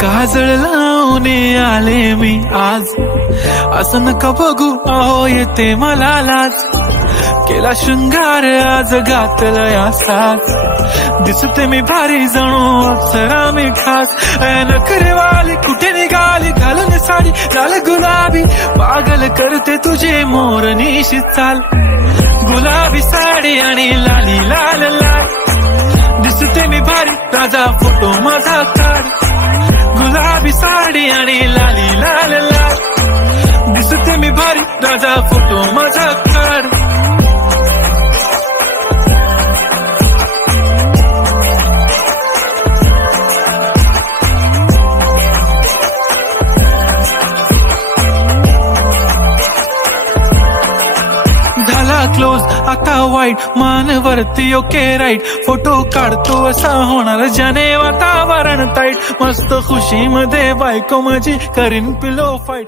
काजळ लावून आले मी आज, असं नका बघू अहो येते मला लाज. केला शृंगार आज घातला साज, दिसते मी भारी जणू अप्सरा मी खास. नखरेवाली कुठे निघाली घालून साडी लाल गुलाबी, पागल करते तुझे मोरनीशी चाल. गुलाबी साडी आणि लाली लाल लाल, दिसते मी भारी राजा फोटो माझा काढ. गुलाबी साडी आणि लाली लाल लाल, दिसते मी भारी राजा फोटो माझा काढ. झाला क्लोज आता वाईट, मान वरती ओके राईट. फोटो काढतो असा होणार ज्याने वातावरण टाईट. मस्त खुशी मध्ये बायको माझी करीन पिलो फाईट.